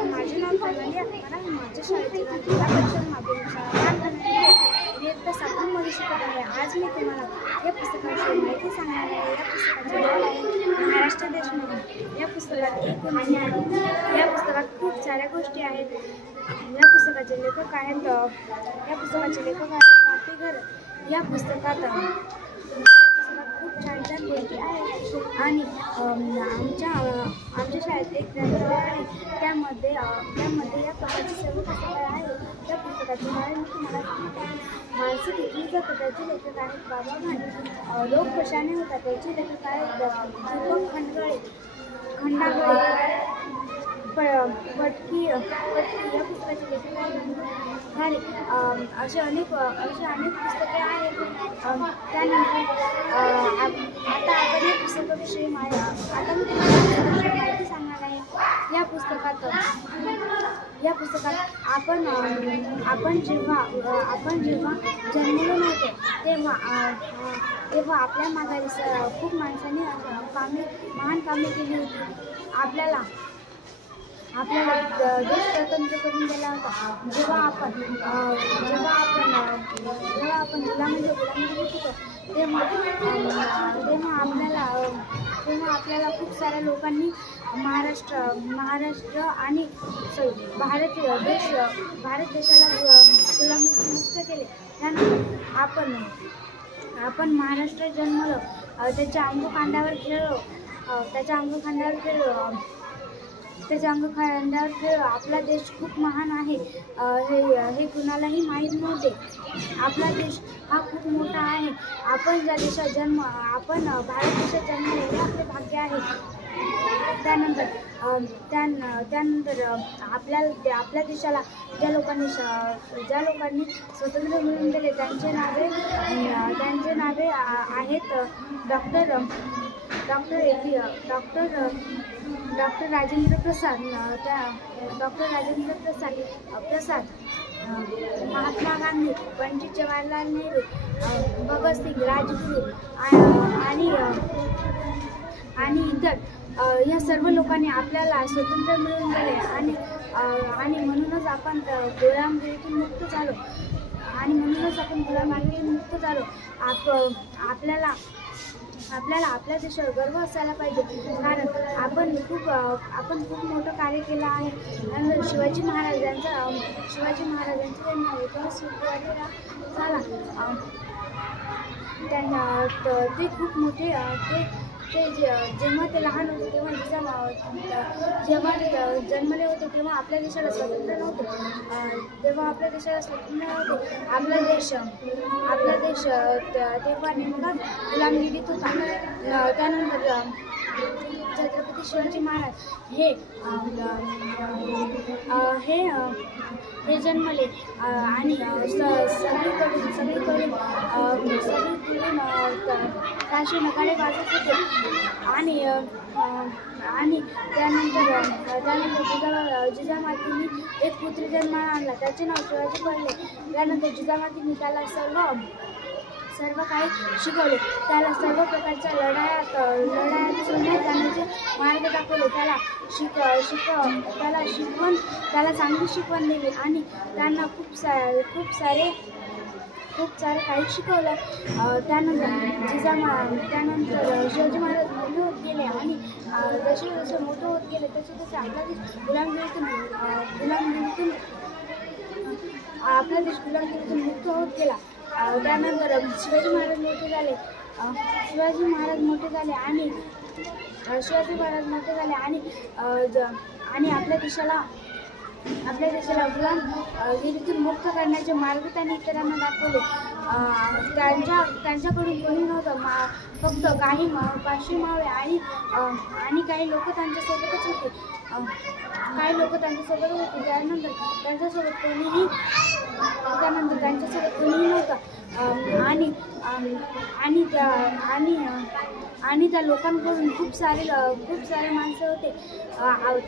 नमस्कार, माझे नाव प्रणाली आहे. मला माझ्या शाळेचे नाव जिल्हा परिषद माध्यमिक शाळा मी इयत्ता 7वीमध्ये शिकत आहे. आज मी तुम्हाला या पुस्तकाविषयी माहिती सांगणार आहे. या पुस्तकाचे नाव आहे महाराष्ट्र देशमुख. या पुस्तकात एक कहाणी आहे. या पुस्तकात खूप साऱ्या गोष्टी आहेत. या पुस्तकाचे लेखक आहेत पाटीघर. या पुस्तकात खूप छान छान गोष्टी आहेत आणि आमच्या शाळेत एक ग्रंथालय आहे. त्यामध्ये या प्रकारची सर्व पुस्तके आहेत. त्या पुस्तकाचे नाव मी तुम्हाला सांगते. माणसं टिकली जातात त्याचे लेखक आहेत बाबा भांड. लोक कशाने होतात त्याचे लेखक आहेत दीपक खंडागळे. पटकी या पुस्तकाचे लेखक आहेत असे अनेक पुस्तके आहेत. त्यानंतर आता आपण या पुस्तकाविषयी माहिती सांगणार आहे. या पुस्तकात आपण जेव्हा जन्मलो नव्हतो तेव्हा आपल्या मागारी खूप माणसांनी महान कामे केली होती. आपल्याला देश स्वतंत्र करून दिला होता. जेव्हा आपण गुलामीमध्ये होतो तेव्हा आपल्याला खूप साऱ्या लोकांनी महाराष्ट्र आणि भारत देशाला गुलामीमुक्त केले. त्यानंतर आपण महाराष्ट्रात जन्मलो. त्याच्या अंगखांद्यावर खेळलो. आपला देश खूप महान आहे हे कुणालाही माहीत नव्हते. आपला देश हा खूप मोठा आहे. आपण भारत देशात जन्मले हे आपले भाग्य आहे. त्यानंतर आपल्या देशाला ज्या लोकांनी स्वातंत्र्य मिळवून दिले त्यांचे नावे आहेत डॉक्टर राजेंद्र प्रसाद, महात्मा गांधी, पंडित जवाहरलाल नेहरू, भगतसिंग, राजगुरू आणि इतर या सर्व लोकांनी आपल्याला स्वातंत्र्य मिळवून दिले आणि म्हणूनच आपण गुलामगिरीतून मुक्त झालो. आपल्याला आपल्या देशावर गर्व असायला पाहिजे, कारण आपण खूप मोठं कार्य केलं आहे. नंतर शिवाजी महाराजांचा जन्म 11 फेब्रुवारीला झाला. ते खूप मोठे जेव्हा ते लहान होते जेव्हा ते जन्मले होते तेव्हा आपल्या देशाला स्वातंत्र्य नव्हते. आपला देश तेव्हा नेमका गुलामगिरीत होता. त्यानंतर छत्रपती शिवाजी महाराज हे जन्मले आणि सगळीकडून ताशे नगाडे वाजत होते. आणि त्यानंतर जिजामातीने एक पुत्री जन्माला आणला. त्याचे नाव शिवाजी पडले. त्यानंतर जिजामातीने त्याला सर्व काही शिकवले. त्याला सर्व प्रकारच्या लढायात जाण्याचे मार्ग दाखवले. त्याला चांगली शिकवण दिली आणि त्यांना खूप सारे काही शिकवलं. त्यानंतर शिवाजी महाराज मोठे होत गेले आणि जसे मोठे होत गेले तसे आपला देश गुलामगिरीतून मुक्त होत गेला. त्यानंतर शिवाजी महाराज मोठे झाले आणि आपल्या देशाला गुलामगिरीतून मुक्त करण्याचे मार्ग त्यांनी इतरांना दाखवले. त्यांच्याकडून कोणी नव्हतं. फक्त काही 500 मावळे आणि काही लोक त्यांच्यासोबतच होते. त्यानंतर त्यांच्यासोबत कोणीही नव्हतं. आणि त्या लोकांकडून खूप सारे माणसं होते.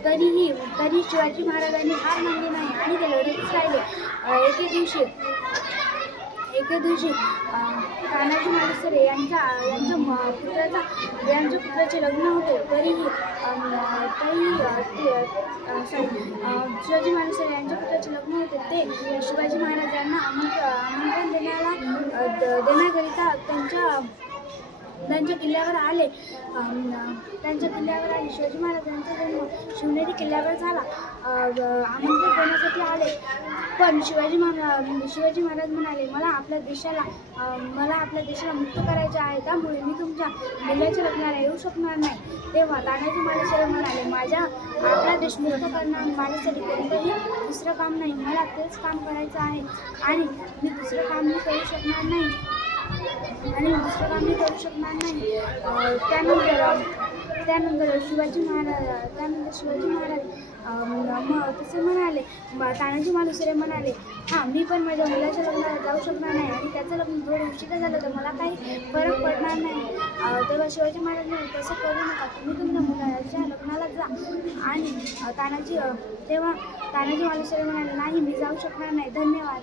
तरी शिवाजी महाराजांनी हार मानली नाही आणि ते लढतच राहिले. एके दिवशी तानाजी मालुसरे यांच्या पुत्राचे लग्न होते. तरीही शिवाजी मालुसरे यांच्या पुत्राचे लग्न होते. ते शिवाजी महाराजांना आमंत्रण देण्याकरिता त्यांच्या किल्ल्यावर आले. शिवाजी महाराजांचा जन्म शिवनेरी किल्ल्यावर झाला. आमंत्रण देण्यासाठी आले, पण शिवाजी महाराज म्हणाले, मला आपल्या देशाला मुक्त करायचे आहे, त्यामुळे मी तुमच्या मुलाच्या लग्नाला येऊ शकणार नाही. तेव्हा तानाजी मालुसरे म्हणाले, आपला देश मुक्त करणं माझ्यासाठी कोणतंही दुसरं काम नाही. मला तेच काम करायचं आहे आणि मी दुसरं काम करू शकणार नाही. त्यानंतर शिवाजी महाराज तसे म्हणाले. तानाजी मालुसरे म्हणाले, मी पण माझ्या मुलाच्या लग्नाला जाऊ शकणार नाही आणि त्याचं लग्न थोडं उशिरा झालं तर मला काही फरक पडणार नाही. तेव्हा शिवाजी महाराज म्हणाले, तसं करू नका, तुम्ही तुमच्या मुलाच्या लग्नाला जा. आणि तानाजी मालुसरे म्हणाले, नाही, मी जाऊ शकणार नाही. धन्यवाद.